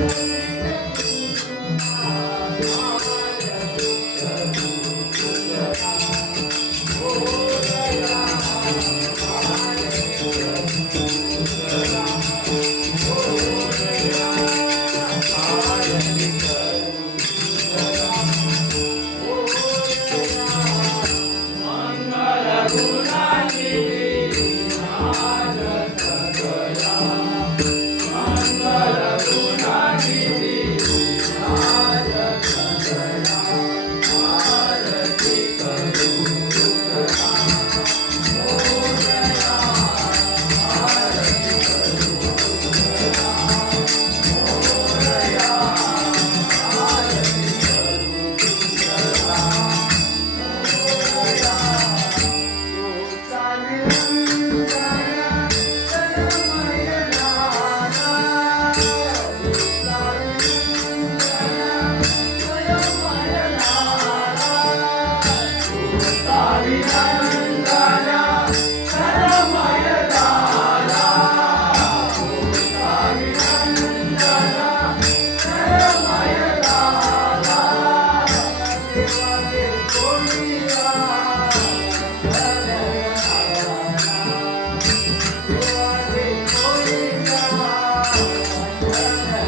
Música Música